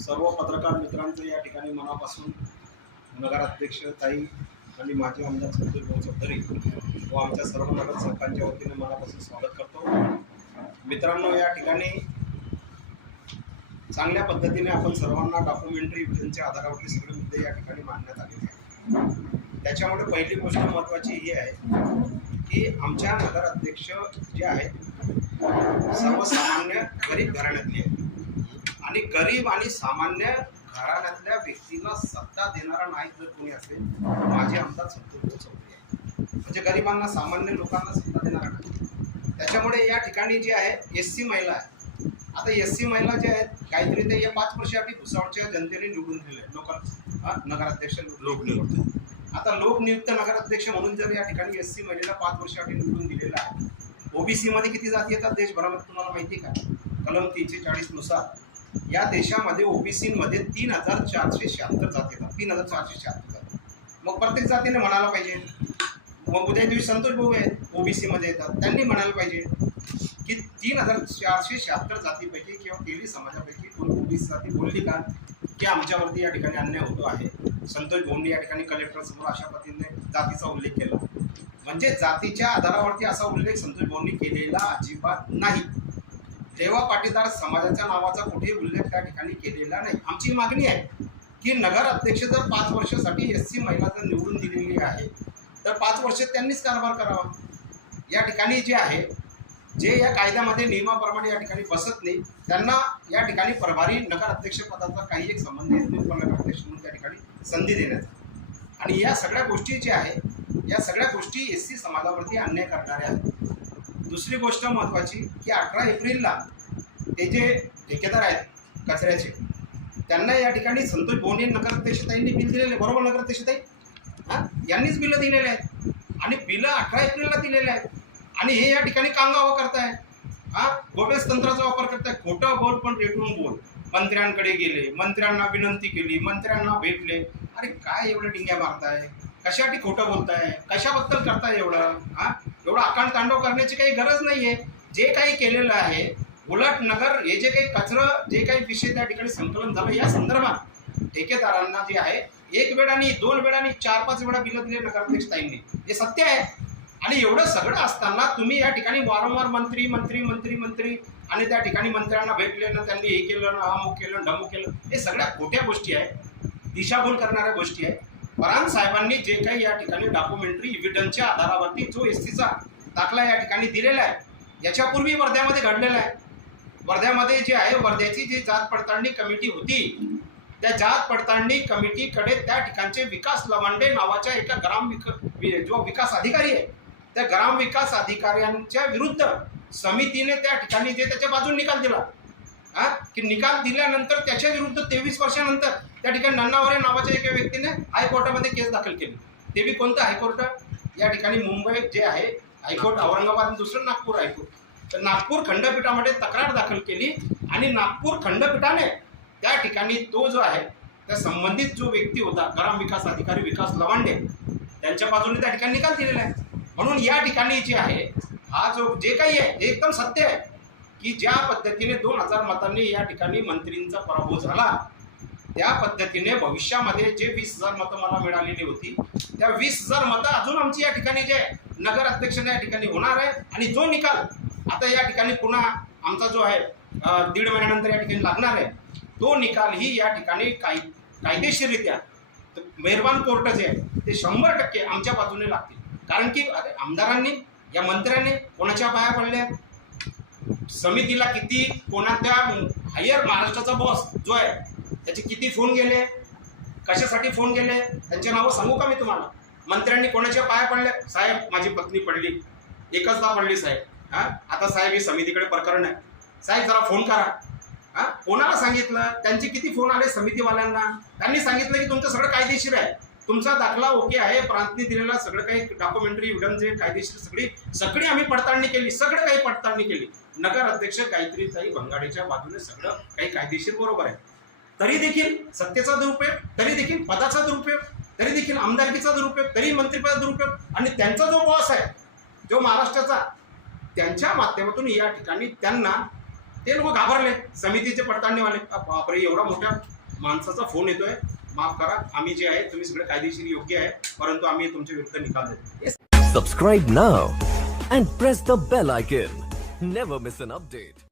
सर्व पत्रकार मित्रांचं या ठिकाणी मनापासून नगराध्यक्ष ताई आणि माजी आमदार संतोष भाऊ चौधरी व आमच्या सर्व नगरसेवकांच्या वतीने मनापासून स्वागत करतो. मित्रांनो, या ठिकाणी चांगल्या पद्धतीने आपण सर्वांना डॉक्युमेंटरी एव्हिडन्सच्या आधारावरती सगळे मुद्दे या ठिकाणी मांडण्यात आलेले आहेत. त्याच्यामध्ये पहिली गोष्ट महत्त्वाची ही आहे की आमच्या नगराध्यक्ष जे आहेत सर्वसामान्य गरीब घराण्यातले आहेत आणि गरीब आणि सामान्य घराण्यातल्या व्यक्तीला सत्ता देणारा नायक जर कोणी असेल तर माझे आमदार संतोष चौधरी आहे. म्हणजे गरिबांना सामान्य लोकांना सत्ता देणारा नाही. त्याच्यामुळे या ठिकाणी जे आहे SC महिला आहे. आता SC महिला जे आहेत काहीतरी ते या 5 वर्षासाठी भुसावळच्या जनतेने निवडून दिले नगराध्यक्ष लोकनियुक्त. आता लोकनियुक्त नगराध्यक्ष म्हणून जर या ठिकाणी SC महिलेला 5 वर्षासाठी निवडून दिलेला आहे. OBC मध्ये किती जाती येतात देशभरामध्ये तुम्हाला माहिती का? कलम 340 नुसार या देशामध्ये OBC मध्ये 3476 जाती येतात. 3476 जाती. मग प्रत्येक जातीने म्हणायला पाहिजे. मग उद्या दिवशी संतोष भाऊ आहेत OBC मध्ये येतात, त्यांनी म्हणायला पाहिजे की 3476 जातीपैकी किंवा 23 समाजापैकी कोणी OBC जाती बोलली का की आमच्यावरती या ठिकाणी अन्याय होतो आहे. संतोष भाऊंनी या ठिकाणी कलेक्टर समोर अशा पद्धतीने जातीचा उल्लेख केला. म्हणजे जातीच्या आधारावरती असा उल्लेख संतोष भाऊंनी केलेला अजिबात नाही. देवा पाटीदार समाजाच्या नावाचा कुठेही उल्लेख त्या ठिकाणी केलेला नाही. आमची मागणी आहे की नगर अध्यक्ष जर 5 वर्षासाठी SC महिला जर निवडून दिलेली आहे तर 5 वर्ष त्यांनीच कारभार करावा. या ठिकाणी जे आहे जे या कायद्यामध्ये नियमाप्रमाणे या ठिकाणी बसत नाही त्यांना या ठिकाणी प्रभारी नगराध्यक्ष पदाचा काही एक संबंध येत नाही. नगराध्यक्ष म्हणून त्या ठिकाणी संधी देण्याचा आणि या सगळ्या गोष्टी ज्या आहेत या सगळ्या गोष्टी SC समाजावरती अन्याय करणाऱ्या आहेत. दुसरी गोष्ट महत्त्वाची की 18 एप्रिलला ते जे ठेकेदार आहेत कचऱ्याचे त्यांना या ठिकाणी संतोष भाऊंनी नगराध्यक्षताईंनी बिल दिलेले. बरोबर नगराध्यक्षताई? यांनीच बिलं दिलेले आहेत आणि बिलं 18 एप्रिलला दिलेले आहेत आणि हे या ठिकाणी कांगावा करताय. बोगस तंत्राचा वापर करताय. खोटं बोल पण रेटून बोल. मंत्र्यांकडे गेले, मंत्र्यांना विनंती केली, मंत्र्यांना भेटले. अरे काय एवढं डिंग्या मारताय? कशासाठी खोटं बोलताय? कशाबद्दल करताय एवढं? एवढं अकांड तांडव करण्याची काही गरज नाही आहे. जे काही केलेलं आहे उलट नगर हे जे काही कचरं जे काही विषय त्या ठिकाणी संकलन झालं या संदर्भात ठेकेदारांना जे आहे 1 वेळा आणि 2 वेळा आणि 4-5 वेळा बिलं दिले नगराध्यक्षताईंनी. हे सत्य आहे. आणि एवढं सगळं असताना तुम्ही या ठिकाणी वारंवार मंत्री मंत्री मंत्री मंत्री आणि त्या ठिकाणी मंत्र्यांना भेटले ना त्यांनी हे केलं ना अमुक केलं ढमुक केलं. हे सगळ्या खोट्या गोष्टी आहेत. दिशाभूल करणाऱ्या गोष्टी आहेत. परांज साहेबांनी जे काही या ठिकाणी डॉक्युमेंटरी एव्हिडन्सच्या आधारावरती जो SCचा दाखला या ठिकाणी दिलेला आहे याच्यापूर्वी वर्ध्यामध्ये घडलेला आहे. वर्ध्यामध्ये जे आहे वर्ध्याची जी जात पडताळणी कमिटी होती त्या जात पडताळणी कमिटीकडे त्या ठिकाणचे विकास लवांडे नावाच्या एका जो विकास अधिकारी आहे त्या ग्रामविकास अधिकाऱ्यांच्या विरुद्ध समितीने त्या ठिकाणी जे त्याच्या बाजूने निकाल दिला की निकाल दिल्यानंतर त्याच्या विरुद्ध 23 वर्षानंतर त्या ठिकाणी नन्नावरे नावाच्या एका व्यक्तीने हायकोर्टामध्ये केस दाखल केली. ते बी कोणतं हायकोर्ट? या ठिकाणी मुंबई जे आहे हायकोर्ट, औरंगाबाद आणि दुसरं नागपूर हायकोर्ट. तर नागपूर खंडपीठामध्ये तक्रार दाखल केली आणि नागपूर खंडपीठाने त्या ठिकाणी तो जो आहे त्या संबंधित जो व्यक्ती होता ग्रामविकास अधिकारी विकास लवांडे त्यांच्या बाजूने त्या ठिकाणी निकाल दिलेला आहे. म्हणून या ठिकाणी जे आहे हा जो जे काही आहे हे एकदम सत्य आहे की ज्या पद्धतीने 2000 मतांनी या ठिकाणी मंत्रींचा पराभव झाला त्या पद्धतीने भविष्यामध्ये जे 20,000 मतं मला मिळालेली होती त्या 20,000 मतं अजून आमची या ठिकाणी जे नगर अध्यक्षाने या ठिकाणी होणार आहे. आणि जो निकाल आता या ठिकाणी पुन्हा आमचा जो आहे 1.5 महिन्यानंतर या ठिकाणी लागणार आहे तो निकाल ही या ठिकाणी कायदेशीररित्या मेहरबान कोर्ट जे आहे ते 100% आमच्या बाजूने लागतील. कारण की आमदारांनी या मंत्र्यांनी कोणाच्या पाया पडल्या, समितीला किती कोणाच्या हायर महाराष्ट्राचा बॉस जो आहे त्याचे किती फोन गेले, कशासाठी फोन गेले त्यांचे नावं सांगू का मी तुम्हाला? मंत्र्यांनी कोणाच्या पाया पडल्या? साहेब माझी पत्नी पडली, एकचदा पडली साहेब. आता साहेब ही समितीकडे प्रकरण आहे, साहेब जरा फोन करा. कोणाला सांगितलं? त्यांचे किती फोन आले समितीवाल्यांना? त्यांनी सांगितलं की तुमचं सगळं कायदेशीर आहे, तुमचा दाखला ओके आहे, प्रांतने दिलेला सगळं काही डॉक्युमेंटरी एव्हिडन्स जे कायदेशीर सगळी आम्ही पडताळणी केली, सगळं काही पडताळणी केली. नगर अध्यक्ष गायत्री ताई भंगाडीच्या बाजूने सगळं काही कायदेशीर बरोबर आहे. तरी देखील सत्तेचा दुरुपयोग, तरी देखील पदाचा दुरुपयोग, तरी देखील आमदारकीचा दुरुपयोग, तरी मंत्रिपदाचा दुरुपयोग आणि त्यांचा जो बॉस आहे जो महाराष्ट्राचा त्यांच्या माध्यमातून या ठिकाणी त्यांना ते लोक घाबरले, समितीचे पडताळणीवाले. बापरे, एवढा मोठ्या माणसाचा फोन येतोय, माफ करा, आम्ही जे आहे तुम्ही सगळे कायदेशीर योग्य आहे, परंतु आम्ही तुमच्या विरुद्ध निकाल देतो. Subscribe now and press the bell icon. Never miss an update.